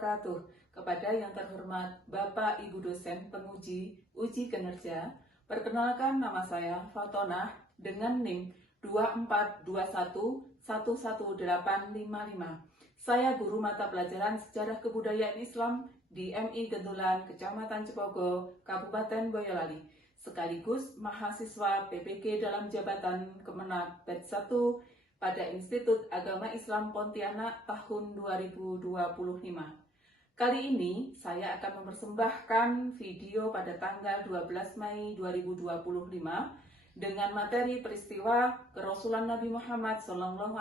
wabarakatuh. Kepada yang terhormat Bapak Ibu dosen penguji uji kinerja, perkenalkan nama saya Fatonah dengan NIM 2421111855. Saya guru mata pelajaran Sejarah Kebudayaan Islam di MI Gentulan, Kecamatan Cepogo, Kabupaten Boyolali, sekaligus mahasiswa PPG dalam jabatan Kemenak Batch 1 pada Institut Agama Islam Pontianak tahun 2025. Kali ini saya akan mempersembahkan video pada tanggal 12 Mei 2025 dengan materi peristiwa kerasulan Nabi Muhammad SAW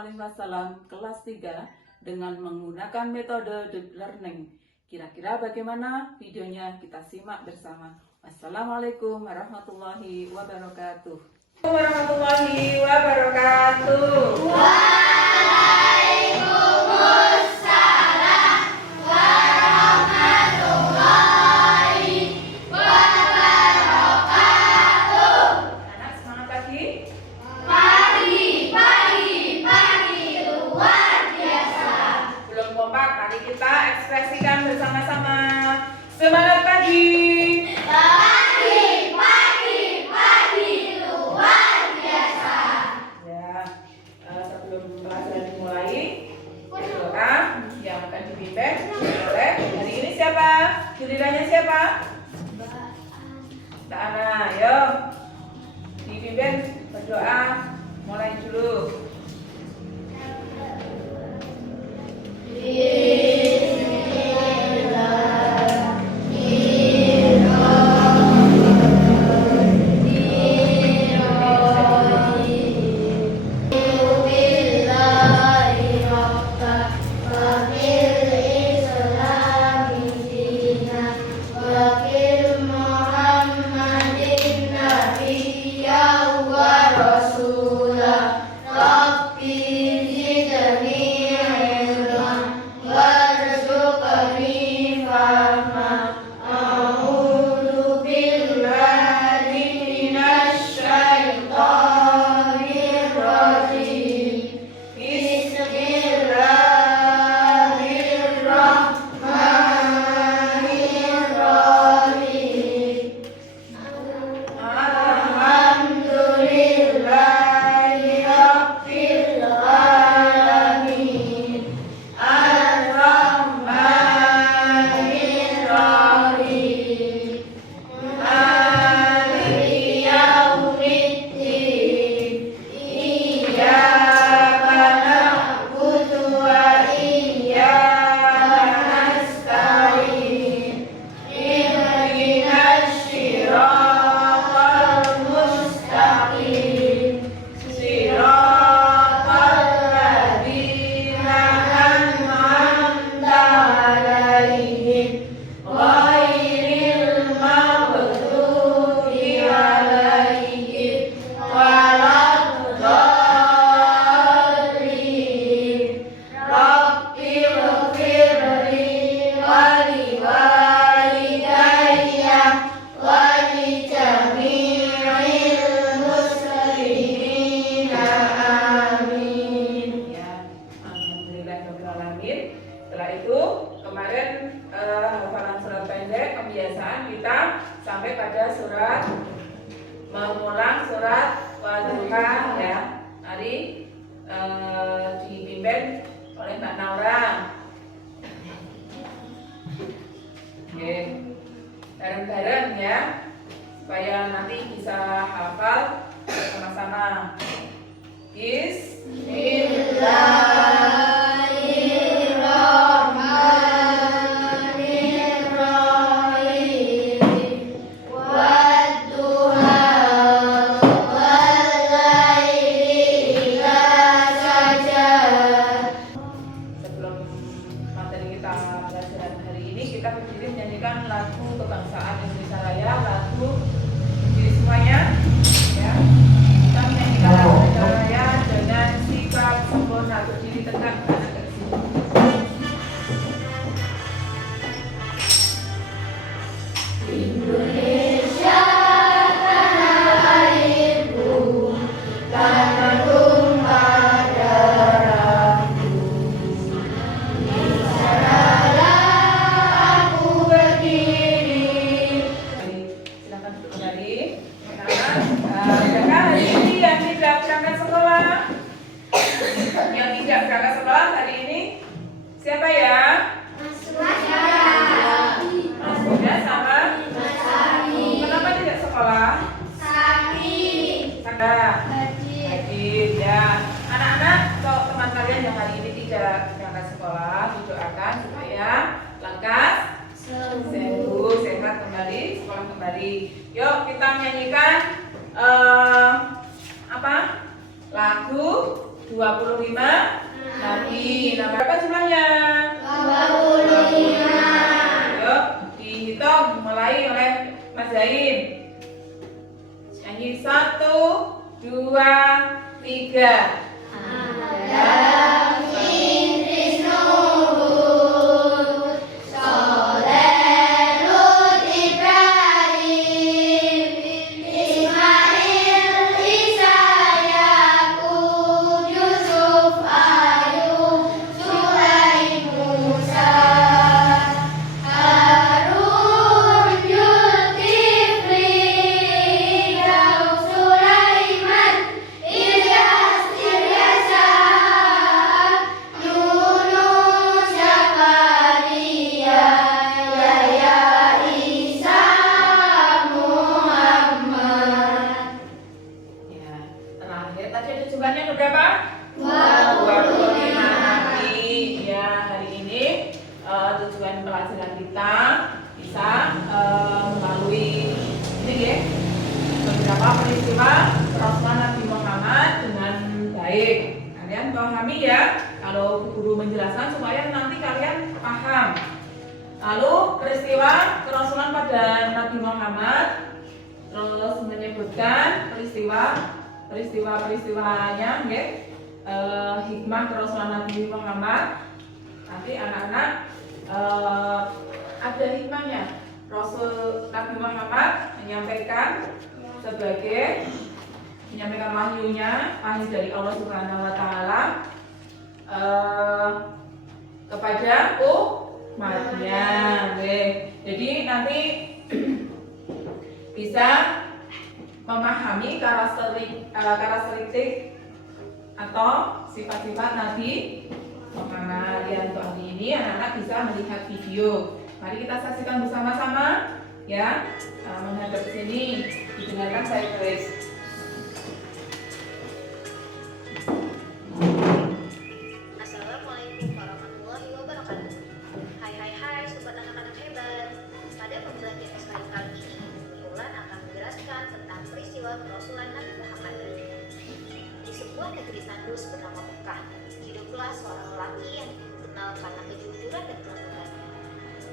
kelas 3 dengan menggunakan metode deep learning. Kira-kira bagaimana videonya? Kita simak bersama. Wassalamualaikum warahmatullahi wabarakatuh. Warahmatullahi wabarakatuh. Waalaikumsalam warahmatullahi wabarakatuh. Anak semangat pagi. Pagi luar biasa. Belum kompak, mari kita ekspresikan bersama-sama. Semangat pagi. Pagi luar biasa. Ya, sebelum pelajaran dimulai, berdoa yang akan dipimpin oleh hari ini siapa? Gilirannya siapa? Mbak Ana, ayo dipimpin berdoa. Mulai dulu. Setelah itu kemarin hafalan surat pendek kebiasaan kita sampai pada surat mengulang surat Wadduha ya. Mari dipimpin oleh Mbak Naura. Oke, bareng-bareng ya supaya nanti bisa hafal sama-sama. Kita berdiri menyanyikan lagu kebangsaan Indonesia Raya, lagu berdiri semuanya ya. Kita menyanyikan lagu Indonesia Raya dengan sikap sempurna, berdiri tegak dan agak ke sini. Indonesia tanah airku, tanah tumpah darahku. Indonesia Raya Sembuh, sehat kembali, sekolah kembali. Yuk kita menyanyikan apa? Lagu 25 Nabi. Nah, berapa jumlahnya? 25. Yuk dihitung mulai oleh Mas Zain. Nyanyi 1, 2, 3. Adam Idris Nuhud Soleh Lut Ibrahim Ismail Isa Yakub Yusuf Ayub Sulaim Musa Harun Zulkifli Daud Sulaiman Ilyas Ilyasa Yunus Zakaria Yahya Isa Muhammad. Ya, terakhir tadi ada jumlahnya ada berapa? 25. Nabi. Ya, hari ini tujuan pelajaran kita bisa melalui ini ya, beberapa peristiwa Rasulullah Nabi Muhammad dengan baik. Kalian pahami ya, kalau guru menjelaskan supaya nanti kalian paham. Lalu peristiwa kerasulan pada Nabi Muhammad, terus menyebutkan peristiwanya, ya, hikmah kerasulan Nabi Muhammad. Nanti anak-anak ada hikmahnya. Rasul Nabi Muhammad menyampaikan wahyunya, wahyu dari Allah Subhanahu Wa Taala kepada umatnya. Jadi nanti bisa memahami karakteristik atau sifat-sifat Nabi Muhammad. Ya, untuk hari ini anak-anak bisa melihat video. Mari kita saksikan bersama-sama ya. Menghadap ke sini, didengarkan saya tulis. Assalamualaikum warahmatullahi wabarakatuh. Hai sobat anak-anak hebat. Pada pembelajaran sekali kali ini, Bulan akan menjelaskan tentang peristiwa kerasulan Nabi Muhammad. Di sebuah negeri tandus bernama Mekah, hiduplah seorang lelaki yang dikenal karena kejujuran dan kelembutannya.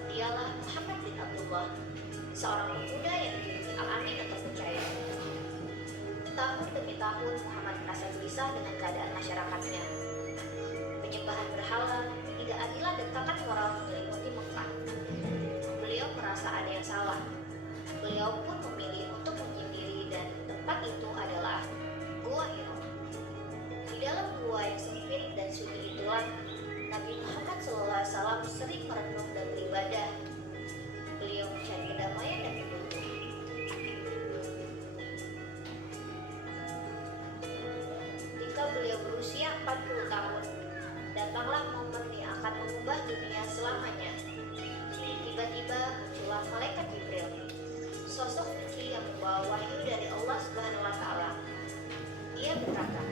Dialah Muhammad bin Abdullah, seorang pemuda yang dijuluki Al-Amin atau percaya. Tahun demi tahun Muhammad merasa gelisah dengan keadaan masyarakatnya. Penyembahan berhala, ketidakadilan dan tatanan moral menyelimuti Mekah. Beliau merasa ada yang salah. Beliau pun memilih untuk menyendiri dan tempat itu adalah Gua Hira. Di dalam gua yang sempit dan sunyi itulah Nabi Muhammad SAW sering merenung dan beribadah. Beliau mencari kedamaian dan petunjuk. Ketika beliau berusia 40 tahun, datanglah momen yang akan mengubah dunia selamanya. Tiba-tiba muncullah malaikat Jibril, sosok suci yang membawa wahyu dari Allah Subhanahu Wa Taala. Ia berkata,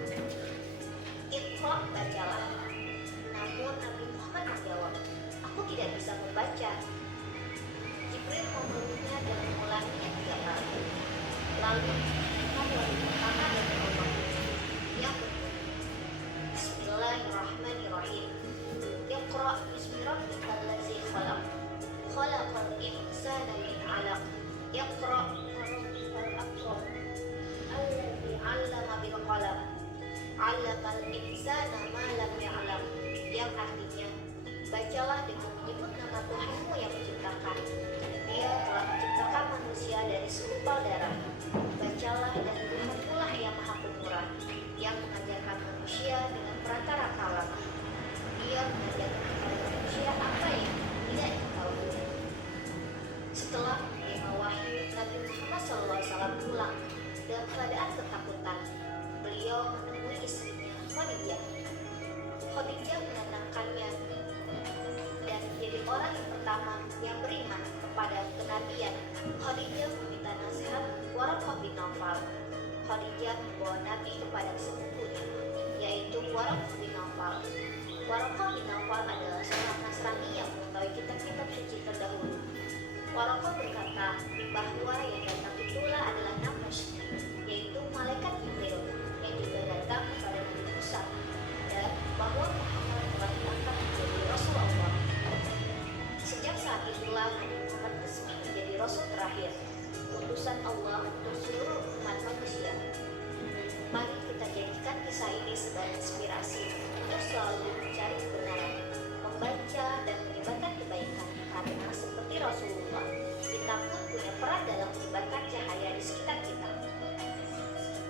"Iqra, bacalah." Namun Nabi Muhammad menjawab, "Aku tidak bisa membaca." Jibril memeluknya dan mengulanginya 3 kali. Lalu Muhammad wahyu pertama dari Allah yang berbunyi, Bismillahirrahmanirrahim. Iqra bismi rabbikal ladzi khalaq. Khalaqal insana min 'alaq. Iqra warabbukal akram. Alladzi 'allama bil qalam. 'Allamal insana ma lam ya'lam. Yang artinya, bacalah dengan menyebut nama Tuhanmu yang menciptakan. Dia telah menciptakan manusia dari segumpal darah. Bacalah dan Tuhanmulah yang maha pemurah, yang mengajarkan manusia dengan perantara kalam. Dia mengajarkan kepada manusia apa yang tidak diketahui. Setelah menerima wahyu, Nabi Muhammad SAW pulang dalam keadaan ketakutan. Beliau menemui istrinya Khadijah. Khadijah menenangkannya dan menjadi orang yang pertama yang beriman kepada kenabian. Khadijah meminta nasihat Waraqah bin Naufal. Khadijah membawa Nabi kepada sepupunya, yaitu Waraqah bin Naufal. Waraqah bin Naufal adalah seorang Nasrani yang mengetahui kitab-kitab suci terdahulu. Waraqah berkata bahwa yang datang itulah adalah Namash, yaitu malaikat Jibril yang juga datang kepada Nabi Musa, dan bahwa Muhammad telah diangkat menjadi Rasul Allah. Sejak saat itulah Nabi Muhammad resmi menjadi Rasul terakhir, utusan Allah untuk seluruh umat manusia. Mari kita jadikan kisah ini sebagai inspirasi untuk selalu mencari kebenaran, membaca dan menyebarkan kebaikan, karena seperti Rasulullah, kita pun punya peran dalam menyebarkan cahaya di sekitar kita.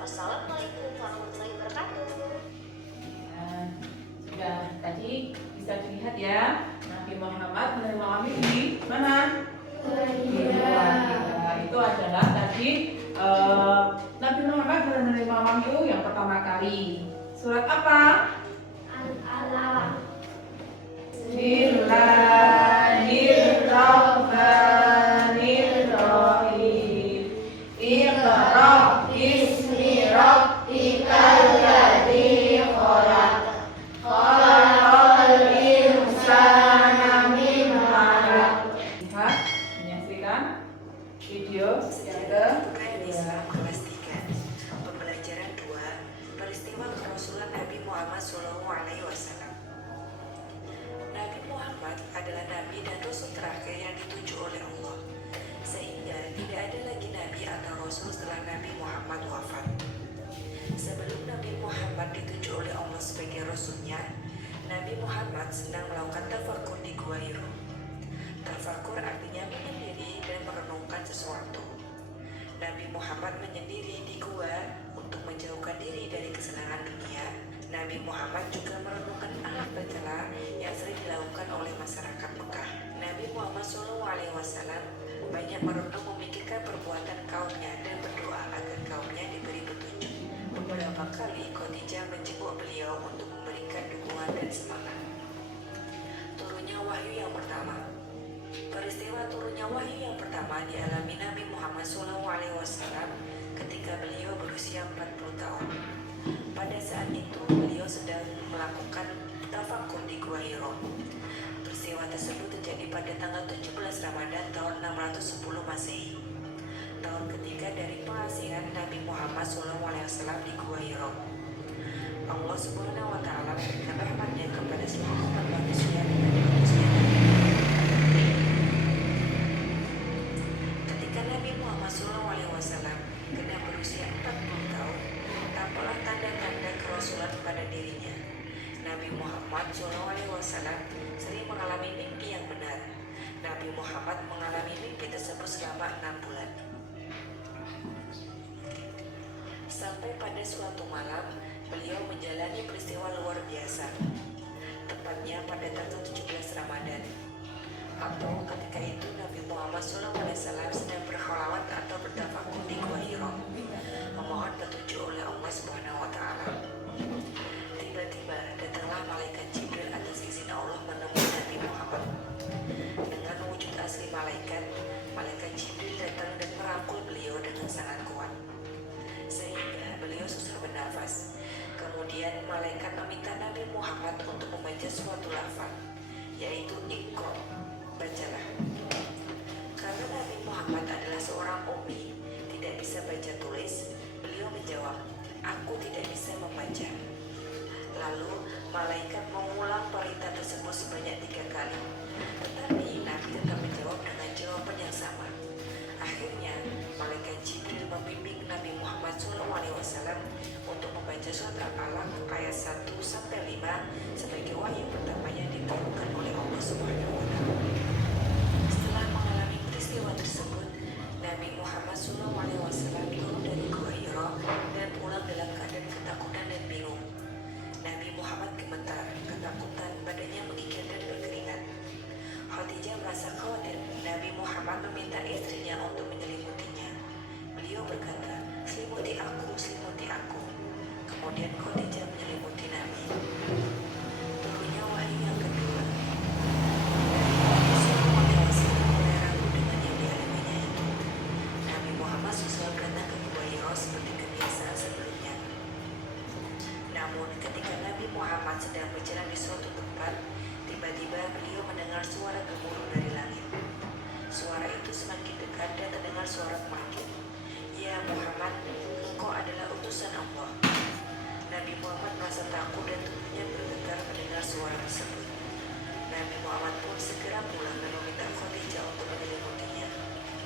Wassalamualaikum warahmatullahi wabarakatuh. Nah, sudah tadi bisa dilihat ya, Nabi Muhammad menerima wahyu di mana? Di luar kita. Itu adalah tadi Nabi Muhammad menerima wahyu yang pertama kali. Surat apa? Al-Alaq. Bismillahirrahmanirrahim. Iqra bismi rabbikal ladzi khalaq. Khalaqal insana min 'alaq. Lihat, menyaksikan video yang Bukan Islam kelas 3. Pembelajaran 2. Peristiwa kerasulan Nabi Muhammad SAW. Nabi Muhammad adalah Nabi dan Rasul terakhir yang ditunjuk oleh Allah, sehingga tidak ada lagi Nabi atau Rasul setelah Nabi Muhammad wafat. Sebelum Nabi Muhammad ditunjuk oleh Allah sebagai Rasulnya, Nabi Muhammad sedang melakukan tafakur di Gua Hiro. Tafakur artinya menyendiri dan merenungkan sesuatu. Nabi Muhammad menyendiri di gua untuk menjauhkan diri dari kesenangan dunia. Nabi Muhammad juga merenungkan alat bercela yang sering dilakukan oleh masyarakat Mekah. Nabi Muhammad SAW banyak merenung memikirkan perbuatan kaumnya dan berdoa agar kaumnya diberi petunjuk. Beberapa kali Khadijah menjenguk beliau untuk memberikan dukungan dan semangat. Turunnya wahyu yang pertama. Peristiwa turunnya wahyu yang pertama dialami Nabi Muhammad SAW ketika beliau berusia 40 tahun. Pada saat itu beliau sedang melakukan tafakur di Gua Hiro. Peristiwa tersebut terjadi pada tanggal 17 Ramadan tahun 610 Masehi, tahun ketiga dari pengasihan Nabi Muhammad SAW di Gua Hiro. Allah Subhanahu wa Ta'ala memberikan rahmatnya kepada seluruh umat manusia dan manusia. Ketika Nabi Muhammad SAW genap berusia 40 tahun, tampaklah tanda-tanda kerasulan pada dirinya. Nabi Muhammad SAW sering mengalami mimpi yang benar. Nabi Muhammad mengalami mimpi tersebut selama 6 bulan. Sampai pada suatu malam, beliau menjalani peristiwa luar biasa. Tepatnya pada tanggal 17 Ramadan. Atau ketika itu Nabi Muhammad SAW sedang berkholawat atau bertafakur di Gua Hiro, memohon petunjuk oleh Allah Subhanahu wa Ta'ala. Tiba-tiba datanglah malaikat Jibril atas izin Allah menemui Nabi Muhammad. Dengan wujud asli malaikat, malaikat Jibril datang dan merangkul beliau dengan sangat kuat, sehingga beliau susah bernafas. Kemudian malaikat meminta Nabi Muhammad untuk membaca suatu lafaz, yaitu Iqra, bacalah. Karena Nabi Muhammad adalah seorang ummi, tidak bisa baca tulis, beliau menjawab, aku tidak bisa membaca. Lalu malaikat mengulang perintah tersebut sebanyak 3 kali, tetapi Nabi tetap menjawab dengan jawaban yang sama. Akhirnya malaikat Jibril membimbing Nabi Muhammad SAW untuk membaca surat Al-Alaq ayat 1-5 sebagai wahyu pertama yang diturunkan oleh Allah Subhanahu wa Ta'ala. Setelah mengalami peristiwa tersebut, Nabi Muhammad SAW turun dari Gua Hiro dan pulang dalam keadaan ketakutan dan bingung. Nabi Muhammad gemetar, ketakutan, badannya menggigil dan berkeringat. Khadijah merasa khawatir. Nabi Muhammad meminta istrinya untuk menyelimutinya. Beliau berkata, selimuti aku, selimuti aku. Kemudian Khadijah menyelimuti Nabi. Turunnya wahyu yang kedua. Nabi Muhammad SAW datang ke Gua Hiro seperti kebiasaan sebelumnya. Namun ketika Nabi Muhammad sedang berjalan di suatu tempat, tiba-tiba beliau mendengar suara gemuruh dari langit. Suara itu bersuara memanggil, "Ya Muhammad, engkau adalah utusan Allah." Nabi Muhammad merasa takut dan tubuhnya bergetar mendengar suara tersebut. Nabi Muhammad pun segera pulang dan meminta Khadijah untuk menyelimutinya.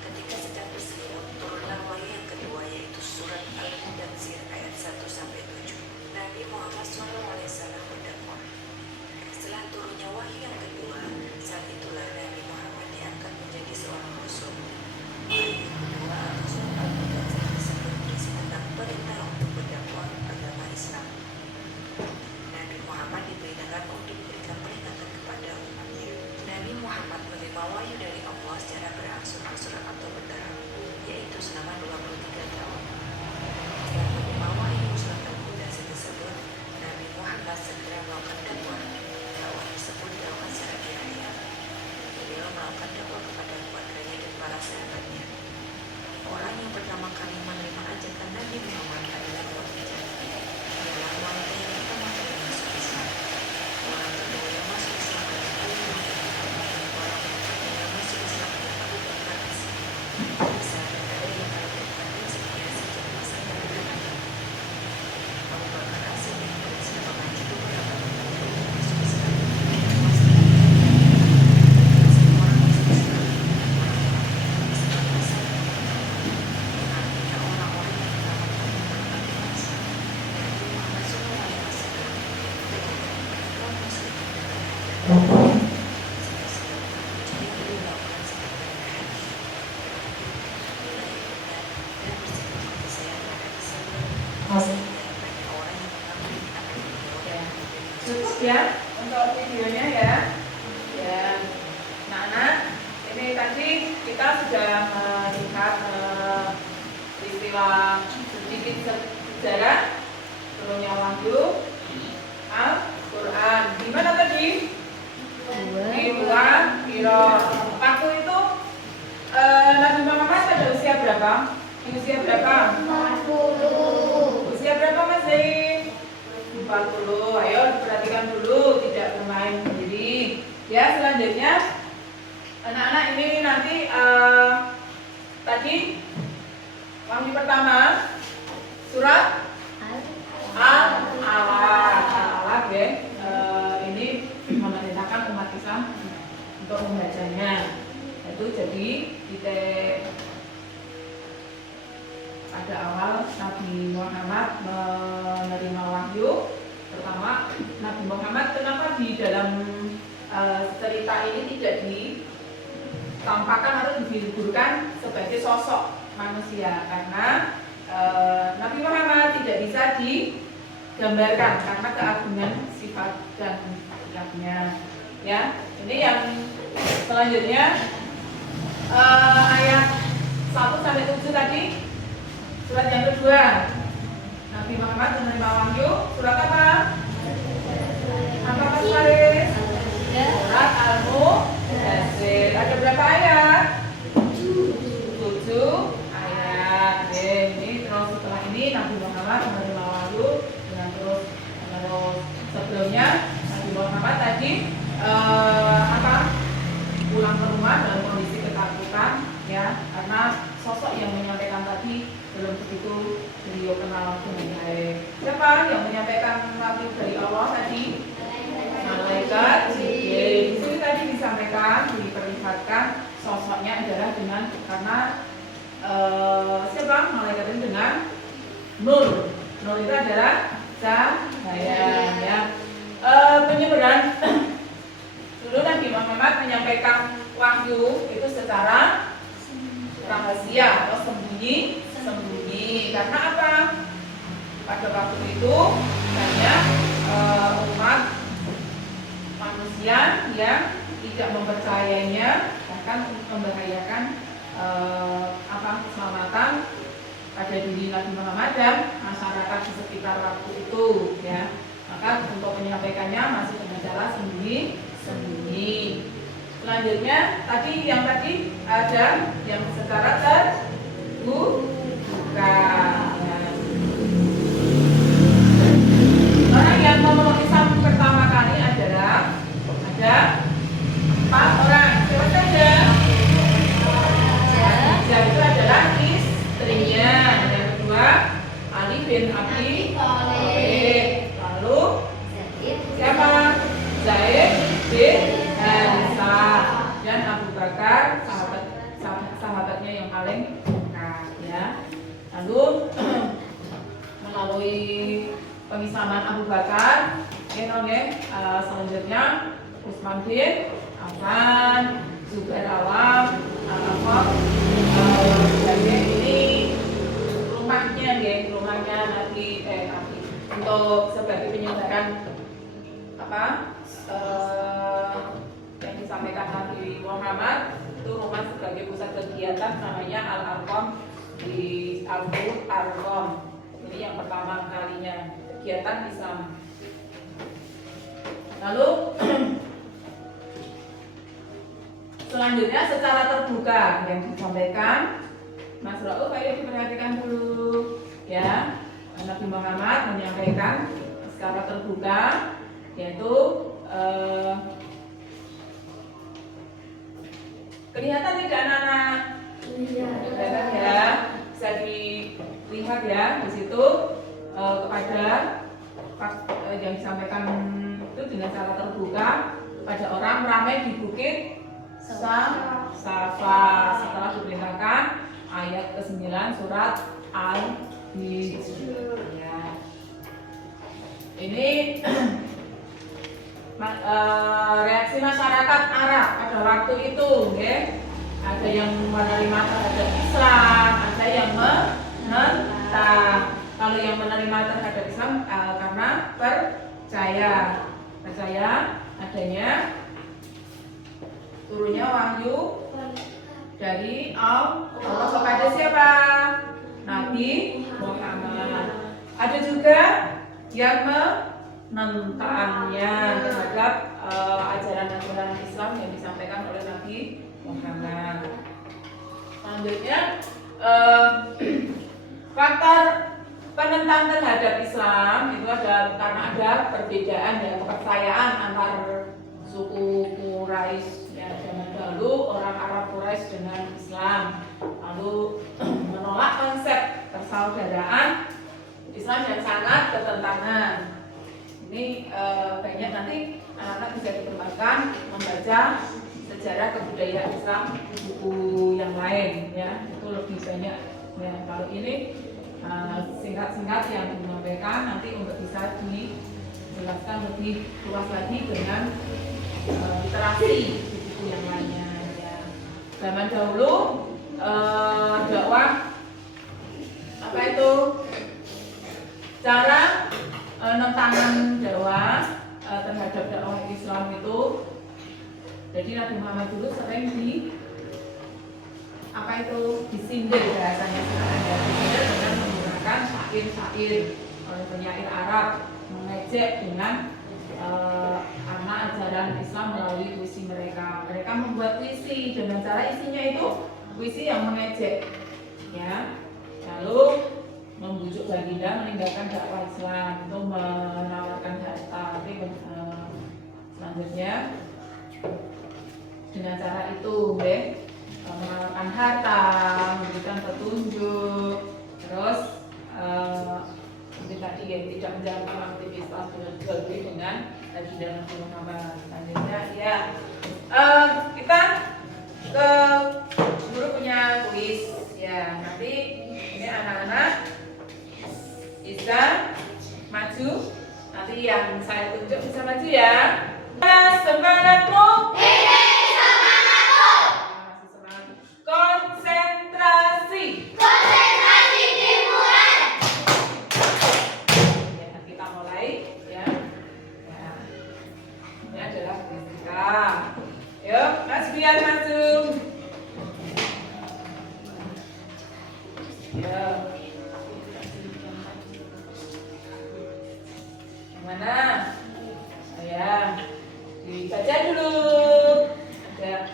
Ketika sedang berselimut, turunlah wahyu yang kedua, yaitu surat Al-Mudaththir ayat 1-7. Nabi Muhammad SAW berdakwah. Setelah turunnya wahyu yang kedua, saat itulah Nabi Muhammad diangkat menjadi seorang rasul. Wahyu kedua atau surat Al-Mudaththir tersebut berisi tentang perintah untuk berdakwah agama Islam. Nabi Muhammad diperintahkan untuk memberikan peringatan kepada umatnya. Nabi Muhammad menerima wahyu dari Allah secara berangsur-angsur atau bertahap, yaitu selama 23 tahun. Setelah menerima wahyu surat Al-Mudaththir tersebut, Nabi Muhammad segera melakukan dakwah. Dakwah tersebut dilakukan secara diam-diam. Beliau melakukan dakwah kepada keluarganya dan para sahabatnya. Orang yang pertama kali menerima ajakan Nabi Muhammad adalah Khadijah. Dialah wanita yang pertama kali masuk Islam. Orang kedua yang masuk Islam adalah Umar. Orang ketiga yang masuk Islam adalah Abu Bakar As-Siddiq. Sahabat ada yang paling berkandung setia sejak masa kanak-kanak. Abu Bakar As-Siddiq berhasil mengaji beberapa tahun untuk masuk Islam. Semua orang masuk Islam. Orang-orang Islam masuk. Artinya orang-orang yang pertama kali menerima Islam. Nabi Muhammad SAW mengajarkan kaum muslimin dengan ajaran sehingga segala uji yang beliau lakukan seperti hadis, nilai iman dan bersikap kasih sayang pada sesama, sehingga banyak orang yang mengakui akan beliau dan Cukup ya untuk videonya ya. Ya, nah, ini tadi kita sudah melihat peristiwa sedikit sejarah turunnya wahyu Al-Quran. Gimana tadi? Di dua kilo. Waktu itu Nabi Muhammad pada usia berapa? Usia berapa? 40. Usia berapa Mas Zain? 40. Ayo perhatikan dulu, tidak bermain sendiri. Ya, selanjutnya anak-anak ini nanti tadi wahyu pertama surat Al-Alaq ya. Ini memerintahkan umat Islam untuk membacanya. Itu jadi titik pada awal Nabi Muhammad menerima wahyu pertama. Nabi Muhammad kenapa di dalam cerita ini tidak ditampakkan atau difigurkan sebagai sosok manusia, karena Nabi Muhammad tidak bisa digambarkan karena keagungan sifat dan sikapnya. Ya, ini yang selanjutnya ayat 1-7 tadi. Surat yang kedua, Nabi Muhammad menerima wahyu. Surat apa? Apa Mas Faris? Surat Al-Mudaththir. Ada berapa ayat? 7 ayat. Ini terus setelah ini Nabi Muhammad menerima wahyu dengan terus sebelumnya Nabi Muhammad tadi pulang ke rumah dalam kondisi ketakutan ya, karena sosok yang menyampaikan tadi belum begitu beliau kenal dengan baik. Siapa yang menyampaikan wahyu dari Allah tadi? Malaikat Jibril. Di sini tadi disampaikan, diperlihatkan sosoknya adalah dengan karena siapa malaikat ini dengan nur. Nur itu adalah cahaya ya. Penyebaran dulu Nabi Muhammad menyampaikan wahyu itu secara rahasia atau sembunyi. Karena apa? Pada waktu itu banyak umat manusia yang tidak mempercayainya, bahkan membahayakan keselamatan pada diri Nabi Muhammad dan masyarakat di sekitar waktu itu ya. Maka untuk menyampaikannya masih dengan cara sembunyi. Selanjutnya tadi ada yang secara terbuka ya. Orang yang memeluk Islam pertama kali adalah ada 4 orang. Siapa saja? Khadijah itu adalah pengislaman Abu Bakar. Selanjutnya Utsman bin Affan, Zubair Awam, Al-Awam. Ini rumahnya Nabi untuk sebagai penyebaran yang disampaikan Nabi Muhammad, itu rumah sebagai pusat kegiatan namanya Al-Arqam di Al-Arqam. Ini yang pertama kalinya kegiatan Islam. Lalu selanjutnya secara terbuka yang disampaikan Mas Rauf, ayo diperhatikan dulu ya. Nabi Muhammad menyampaikan secara terbuka, yaitu kelihatan tidak anak-anak? Kelihatan ya, bisa dilihat ya di situ kepada yang disampaikan itu dengan cara terbuka pada orang ramai di bukit Safa setelah diperintahkan ayat ke-9 surat Al-Hijr ya. Ini reaksi masyarakat Arab pada waktu itu ya. Ada yang menerima terhadap Islam, ada yang menentang. Kalau yang menerima terhadap Islam karena percaya adanya turunnya wahyu dari Allah kepada siapa? Nabi Muhammad. Ada juga yang menentangnya terhadap ajaran-ajaran Islam yang disampaikan oleh Nabi Muhammad. Selanjutnya faktor penentang terhadap Islam itu ada karena ada perbedaan ya kepercayaan antar suku Quraisy ya, zaman dahulu orang Arab Quraisy dengan Islam, lalu menolak konsep persaudaraan Islam yang sangat bertentangan. Ini banyak nanti anak-anak bisa dikembangkan membaca sejarah kebudayaan Islam di buku yang lain ya, itu lebih banyak ya. Kalau ini singkat-singkat yang menyampaikan, nanti untuk bisa dijelaskan lebih luas lagi dengan literasi di buku yang lainnya ya. Zaman dahulu dakwah apa itu cara penentangan dakwah terhadap dakwah Islam itu, jadi Nabi Muhammad dulu sering disindir bahasanya disindir dengan menggunakan syair-syair oleh penyair Arab, mengejek dengan anak ajaran Islam melalui puisi mereka. Mereka membuat puisi dengan cara isinya itu puisi yang mengejek ya, lalu membujuk baginda meninggalkan dakwah Islam, untuk menawarkan harta. Tapi selanjutnya dengan cara itu menawarkan harta, memberikan petunjuk, terus tadi ya, tidak menjalankan aktivitas jual beli dengan baginda Nabi Muhammad. Selanjutnya ya kita ke guru punya kuis ya, nanti ini anak-anak bisa maju, nanti yang saya tunjuk bisa maju ya. Semangatmu, Ini semangatmu. masih semangat. Konsentrasi Timuran. ya, kita mulai ya. Ini adalah fisika. Yuk Mas Bian maju. Yuk. Mana? Ya, dibaca dulu. Ada.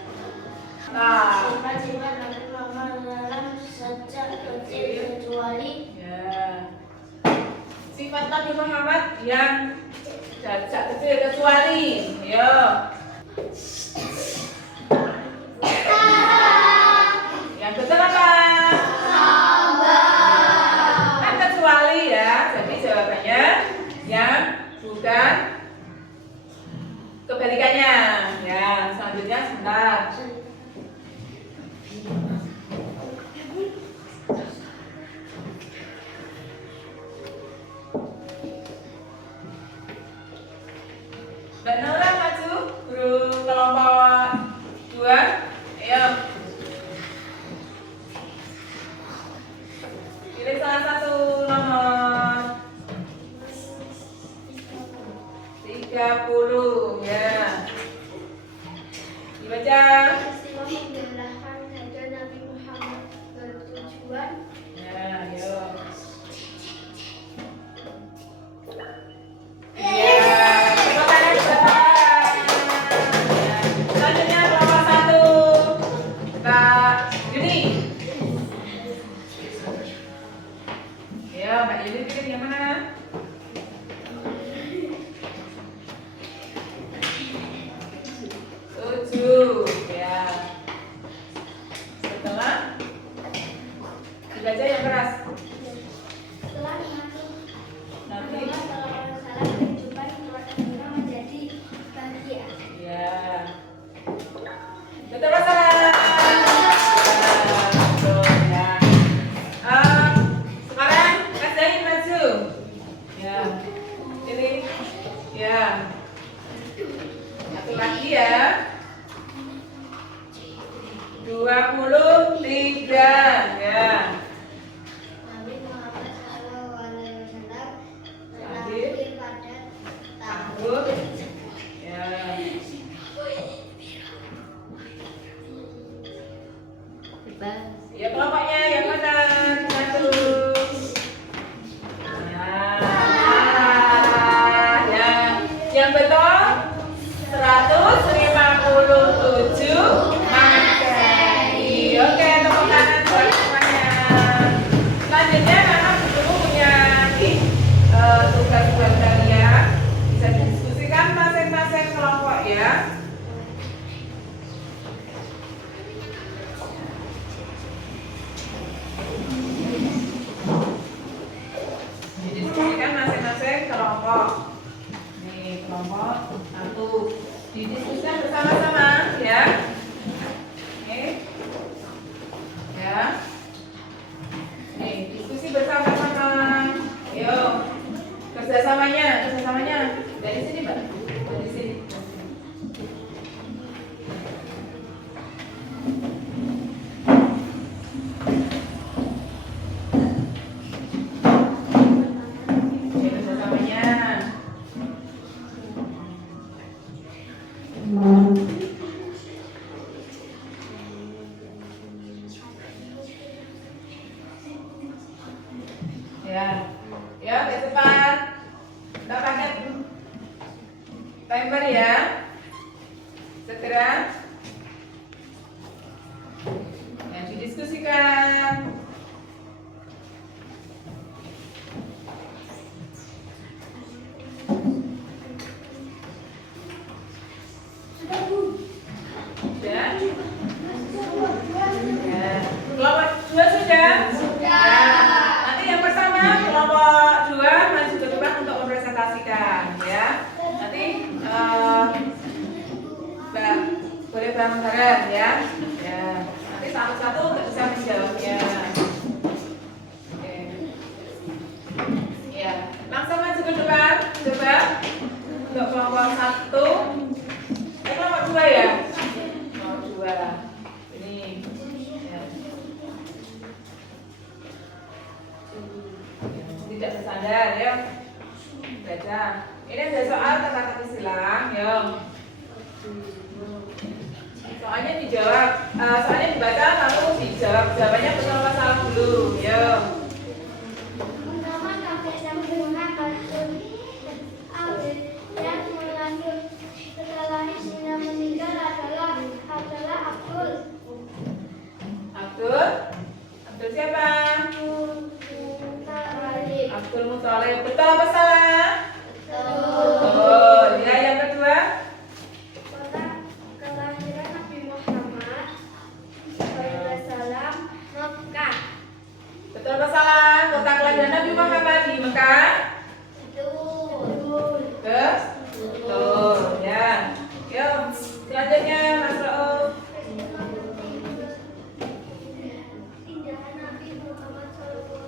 Nah, Sifat-sifat Nabi Muhammad dalam sejak kecil kecuali ya. Sifat Nabi Muhammad yang sejak kecil kecuali, yo. Yang betul apa? Kan kecuali ya. Jadi jawabannya yang bukan kebalikannya ya. Selanjutnya sebentar. Ya, yuk. Iya, tepuk tangan buat orang. Ya. Selanjutnya kelompok 1. Kak Yuni. Ya, Mbak Yuni pilih yang mana? Tujuh. Ya. Setelah dibaca yang keras. Setelah Nabi Nanti. Muhammad SAW kehidupan keluarga kita menjadi bahagia. Ya. Betul salah. Betul ya. Sekarang Kak Zain maju. Ya. Ini. Ya. Satu lagi ya. 23. Ya. Nabi Muhammad SAW Lahir lahir pada tahun. Ya. Ya kelompoknya yang mana? Satu. Ya. Yang betul 157 Masehi. Oke, tepuk tangan buat semuanya. Selanjutnya Kakak dulu punya tugas buat kalian. Bisa didiskusikan masing-masing kelompok ya. Didiskusikan masing-masing kelompok. Nih, kelompok 1. Didiskusikan bersama-sama ya. Oke. Ya. Nih, diskusi bersama-sama. Yuk. Kerjasamanya dari sini, Mbak. Dari sini. Oke, kerjasamanya. Ya, ya ke depan. Kita pakai timer ya. Segera. Yang didiskusikan. Sudah? Ya. Kelompok 2 sudah? Ya. Nanti yang pertama kelompok 2 maju ke depan untuk mempresentasikan ya. Nanti Mbak boleh bareng-bareng ya. Ya. Nanti satu-satu nggak bisa menjawabnya. Oke. Ya. Langsung maju ke depan. Coba untuk kelompok 1. Kelompok 2 ya. Kelompok 2. Ini. Ya. Tidak bersandar ya. Baca. Ini ada soal kata-kata silang, yuk. Soalnya dijawab, soalnya dibaca lalu dijawab. Jawabannya betul apa salah dulu, yuk. Nama kakek yang bernama Abdul yang melahir setelah istrinya meninggal adalah Abdul. Abdul siapa? Muttalib. Abdul Muthalib. Betul apa salah? Betul. Betul. Ya, yang kedua. Kota kelahiran Nabi Muhammad SAW Mekah. Betul apa salah? Kota kelahiran Nabi Muhammad di Mekah. Betul. Betul. Ya. Yuk, selanjutnya Mas Rauf. Tindakan Nabi Muhammad SAW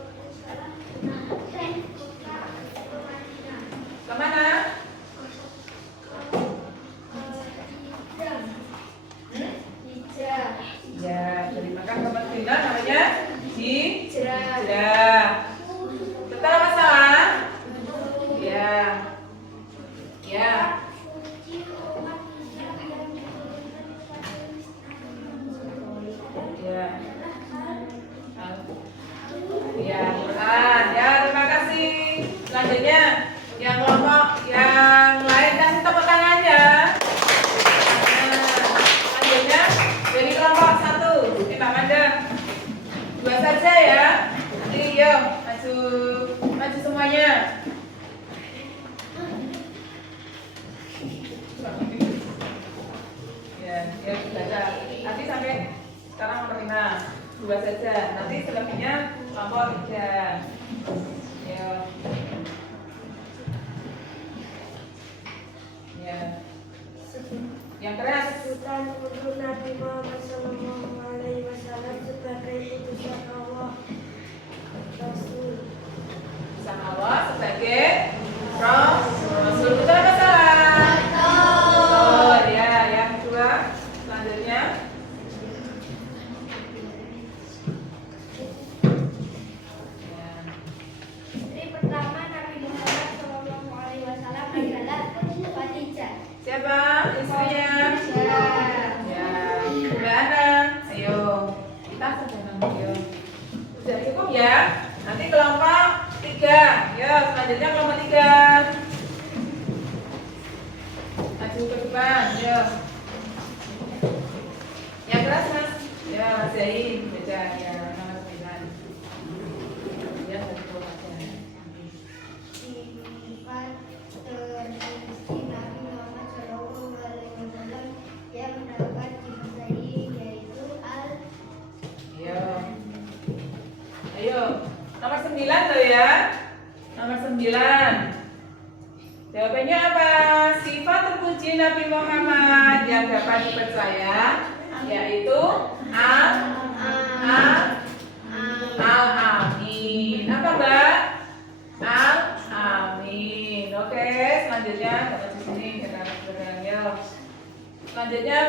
Kemana? Hijrah. Ya, dari Mekah ke Madinah namanya Hijrah. hijrah. Betul apa salah? Ya. Ya. Ya. Ya, Quran. Ya, terima kasih. Selanjutnya yang kelompok yang lain kasih tepuk tangannya. Nah, selanjutnya dari kelompok 1, Pak Manda. 2 saja ya. Nanti yuk maju semuanya. Ya baca. Nanti sampai sekarang nomor 5, 2 saja. Nanti selebihnya kelompok 3. Ya. Ya. Yang keras. Sebutan untuk Nabi Muhammad SAW sebagai utusan Allah Rasul. Utusan Allah sebagai Rasul. Betul apa salah? Betul. Ya, yang kedua. Selanjutnya. Ya. Istri pertama Nabi Muhammad SAW adalah Khadijah. Siapa istrinya? Ya. Ya. Sudah ada. Ayo. Kita sedang ayo. Sudah cukup ya? Nanti kelompok 3. Ya, selanjutnya kelompok 3. Maju ke depan, ya. Yang keras mas, ya Mas Zain, baca ya nomor 9. Ya satu aja. Sifat terpuji Nabi Muhammad SAW yang dapat dipercayai yaitu Ayo, ayo, nomor 9 tuh ya, nomor 9. Jawabannya apa? Sifat terpuji Nabi Muhammad yang dapat dipercaya yaitu Al-Amin. Apa Mbak? Al-Amin. Oke, selanjutnya kita di sini kita bergerak. Selanjutnya